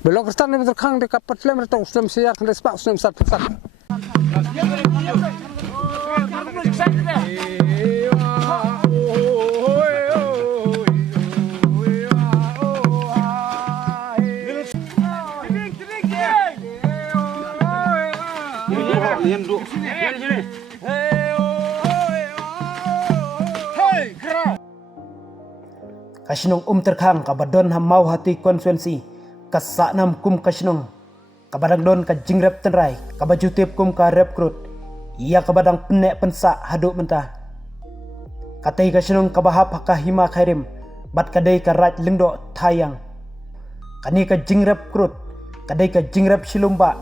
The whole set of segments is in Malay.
Belok ke sana terkang dekat petlem atau ustem siak hendak sepak ustem sat pesat. Kasinong terkang kabadon hamau hati konsuensi kasaknam kum kasinong kabadang don ka jingrep tenrai kabajutip kum ka rekrut ia kabadang penek pensak haduk mentah katai kasinong kabahap hakahima khairim bat kadai ka raj lingdo tayang kani ka jingrep krut kadai ka jingrep silumba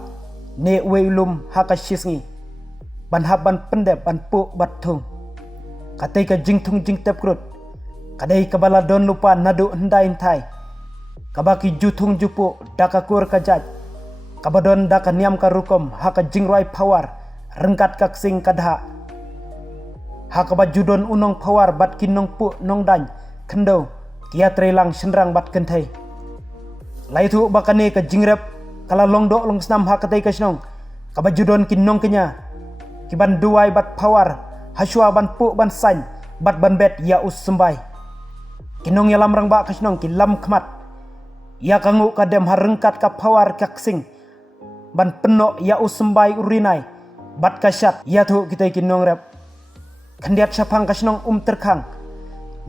ne weilum hakashisngi ban haban pendep ban pu batung katai ka jingtung jingtep krut kadai kabala don lupa nadu hendai thai kabaki jutung jupu dakakur kajat kabadon daka niam karukom haka jingroi pawar rengkat kaksing kadha haka bajudon unong pawar bat kinong pu nong dan kendo kia trelang senrang bat kentai laitu bakane ka jingrep kala longdo long snam haka tai kasnong kabajudon kinong kenya kiban duai bat pawar haswa ban pu ban san bat ban bet ya us sembai kinong yalam rang ba kasnong kilam kmat ya kangu kadem harengkat ka pawar kaksing ban penok ya usembai urinai bat kasyat ya tu kita kinong rep kandiat syapang kasnong terkang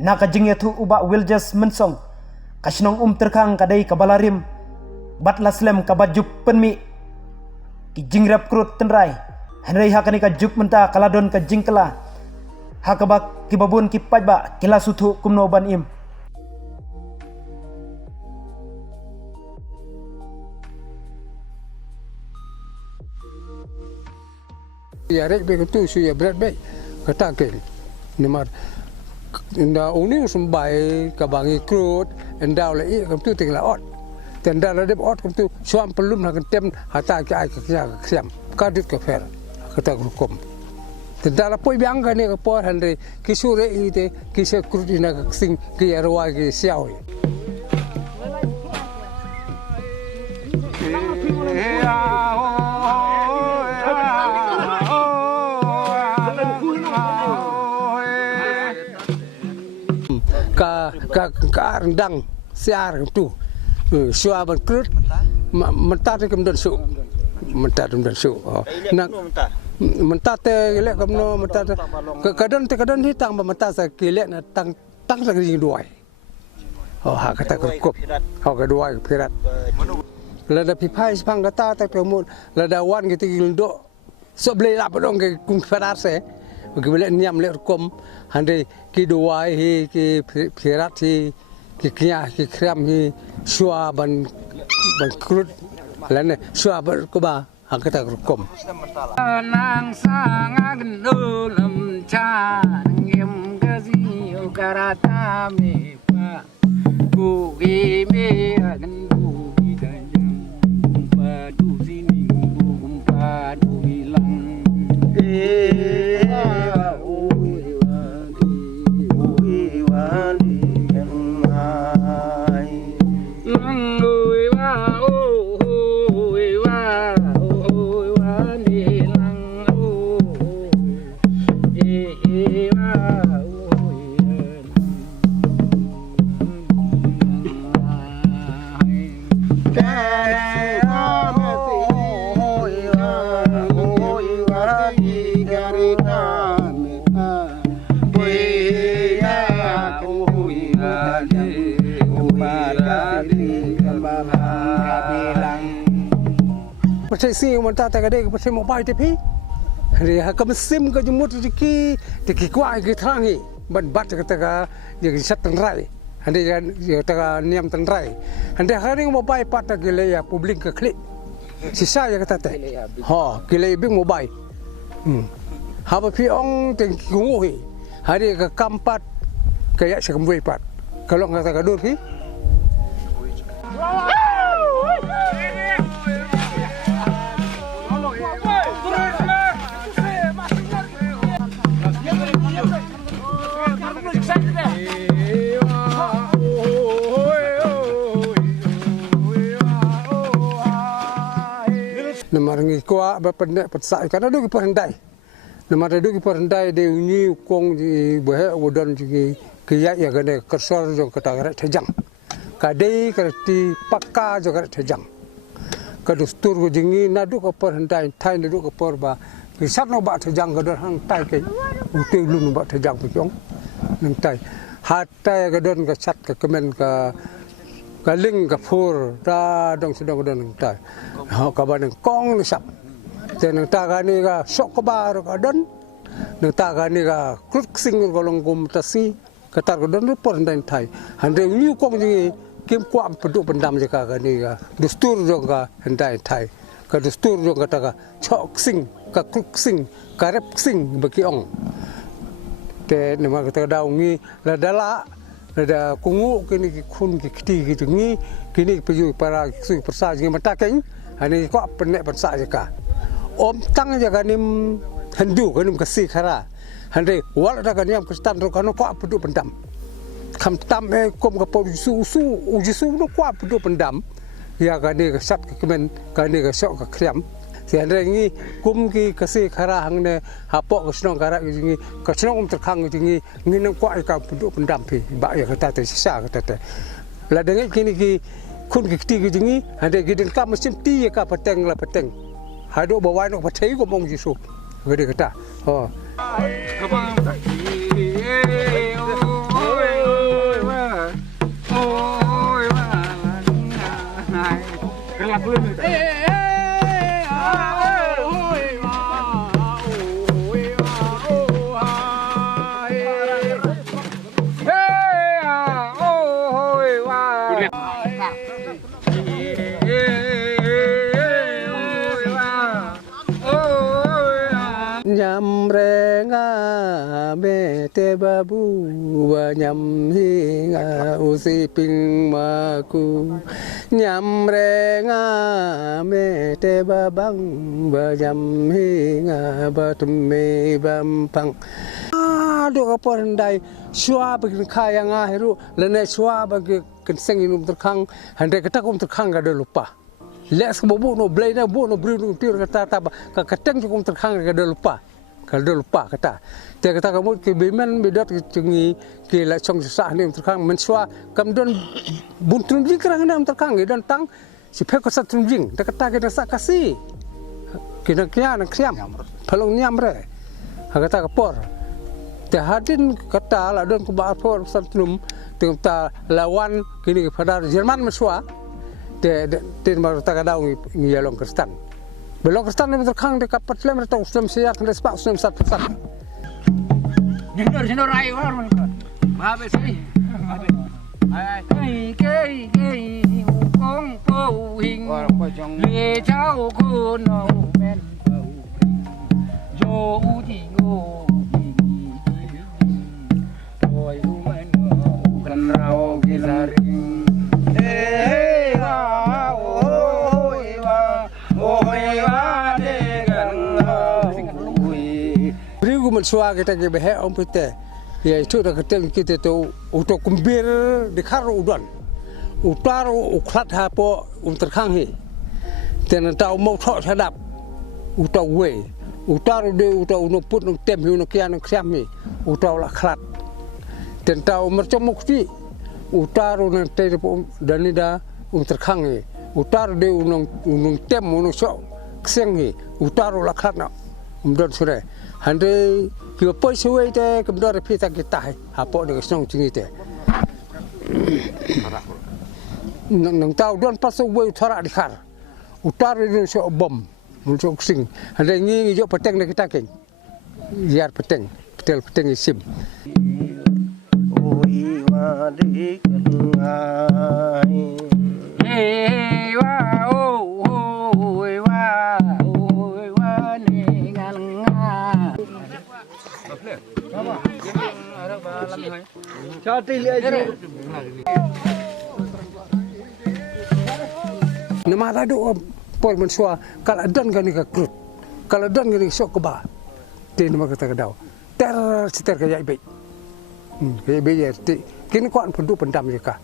na kajing ya tu uba wiljas mensong kasnong terkang kadai kabalarim bat laslem kabaju penmi ki jingrep krut tenrai henrei hakani ka juk menta kaladon ka jingkela hakabak kibabun kipajba kila sutu kumno ban im Ya rek be tu su ya berat be kata ke nimar inda uni sembai kabangi krut inda le i kam tu tingla ot tenda le dep ot kam tu suam pelum na tem hata ke ai ke siam kadit ke fer kata grukom tenda la poi biang ka ne ka por hande kisure i te kise krut ina ka sing ki arwa ki siao ka rendang siar tu suar ban krut mentat ke mden su nak mentat lek kamno mentat kadang hitang mentat sa kelek na tang sa jing duai ha kata kup ha ka duai pirat lada pipai spang kata ta pemut lada wan gitu gindo so ble lap dong ke kung fadat se ke lek niam lek kom hande ki duai hi ki pirat hi ki kia ki kram hi suar ban krut lane suar ban kuba angkata kom nang sangang nulam cha ngem gazi ukarata me pa ku me agan du bidayang pa du sini pa du bilang Pasal sini mentat tak ada pasal mobile tapi dia kam sim ka jumut tiki kuai ke trangi ban bat kata ka dia sat tenrai ande dia ta niam tenrai ande hari mobile pat ta gele ya publik ke klik sisa ya kata ta ha gele bing mobile ha ba pi ong teng ngui hari ka kampat kayak sekembui pat kalau kata ka dur pi nama rengi kuat berpendek petsak karena dulu kita rendai nama dulu kita rendai dia unyi ukong di bahaya udan jadi kiai ya kena kersor jo kata garat tejang kadai kerti pakka jo garat tejang kadustur ko jingi nadu ko per rendai thai nadu ko per ba kisat no ba tejang gador hang tai ke uti lu no ba tejang pyong nang tai hatai gadon ka chat ka kemen ka kaling ka phur ta dong sedang gadon nang tai ha ka ba nang kong ni sap te nang ta ga ni ga sok ka ba ro ka don nang ta ga ni ga krut sing ko long kum ta si ka tar gadon per rendai thai han re ni kong jingi kim kwam peduk pendam jaka ka ni ka dustur dong ka hendai thai ka dustur dong kata ka chok sing ka kruk sing ka rep sing baki ong te nama kata daung ni la dala la kungu kini ki khun ki kti ki tungi kini peju para su persa jingi mata keng ani ko penek persa jaka om tang jaka nim hendu kanim kasi khara hande wal da kaniam kristan ro kanu ko peduk pendamคำตั้มกรมกระปอสู้อุจิสู้นกว่าดูเป็นดำยาการนี้ก็สัตว์ก็เป็นการนี้ก็เสาะก็เคลียมเสียงเรื่องนี้กุมกีกษีคาราหังเนี่ยหาปอกกระชนองคาราอย่างนี้กระชนองตะขังอย่างนี้งี้นกว่าไอ้การดูเป็นดำพี่บ่ายก็แต่ชาก็แต่แล้วดังนี้กินกีคุณกิตีอย่างนี้อันเดียกินข้าวมันซิมตีกับปะเต็งละปะเต็งหาดูบ่าวายนกปะเทยก็มองจิสู้ก็ได้ก็แต่อ๋อnham renga mete babu wa nyam hinga usi ping maku nyam renga mete babang wa nyam hinga batume bampang aduh apa rendai shua bikin kaya ngahiru lene shua bagi kenseng inum terkang handai ketak terkang gak ada lupa les bobo no blay na bo no bri no tir kata ta ka kateng cukum terkang ka lupa kata te kata kamu ke bemen bedot cengi ke la chong sa ni terkang mensua kam don buntun ji kerang na terkang dan tang si phe ko sa tun jing te kata ke sa kasi kina kya na kriam phalong nyam re ha kata ka por te hadin kata la don ku ba por sa tunum te ta lawan kini pada Jerman mensua te baru tak ada ngi yalong kristan belong kristan ni terkang dekat patlem atau usum siak respak usum satu Jendor rai war man ba be si ai ke kong po hing le chao ku no men jo u ti ngo oi u men kan rao gilaring Mensua kita ke behe om pite ya itu dah keteng kita tu untuk kumbir di karo udan utaro uklat hapo terkang hi dan tau mau thok sadap utau we utaro de utau no put no tem hi no kian no kriam hi utau la klat dan tau mercom mukti utaro na te po danida terkang hi utaro de unong tem no so kseng hi utaro la klat na don sure hande ki poi suwe te kemdor pita kita hapo de snong chingi te nang tau don pasu we thara di khar utar de so bom so sing hande ngi jo peteng de kita king yar peteng tel peteng sim oi wa de kangai e wa nama lado por mensua kalau dan gani ka krut kalau dan gani sok ke ba te nama kata kadau ter kaya ibe kaya ibe ya te kini kuan pendu pendam jeka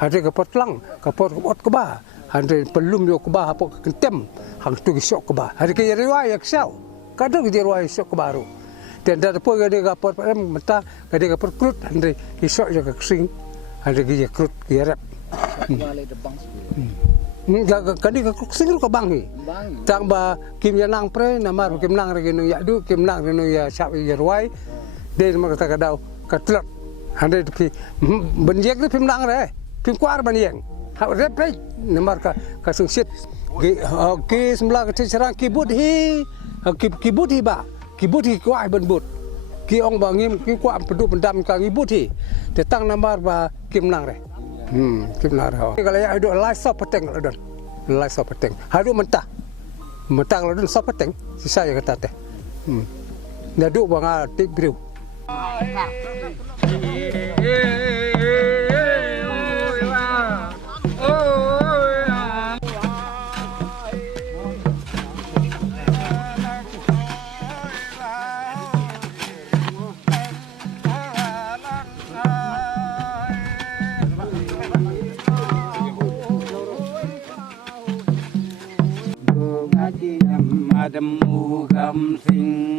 hade ka potlang ka pot ke ba Andre pelum yo kebah apa kentem hang tu sok kebah. Hari ke riwayat ksau. Kadang ke riwayat sok kebaru. Dan dah apa gade gapot mata gade gapot krut andre isok yo kesing. Andre ke krut ke rap. Kadi ke kesing ru ke bang ni. Tang ba kim ya nang pre namar kim nang rege nu ya du kim nang nu ya sap ya riwayat. Dia mak kata kadau katlak. Andre pi benjek ni pim nang re. Pim kuar banieng. Hak repay namar ka sungsit. Ki sembelah ke serang kibut hi. Kibut hi ba. Kibut hi kuai ben but. Ki ong bangim ki kuam pedu pendam ka kibut hi. Tetang namar ba kim nang re. Kim nang re. Kalau ya ada lai sop peteng ladon. Lai sop peteng. Hadu mentah. Mentah ladon sop peteng. Sisa ya kata teh. Nadu bang tik biru. Ademu gam sing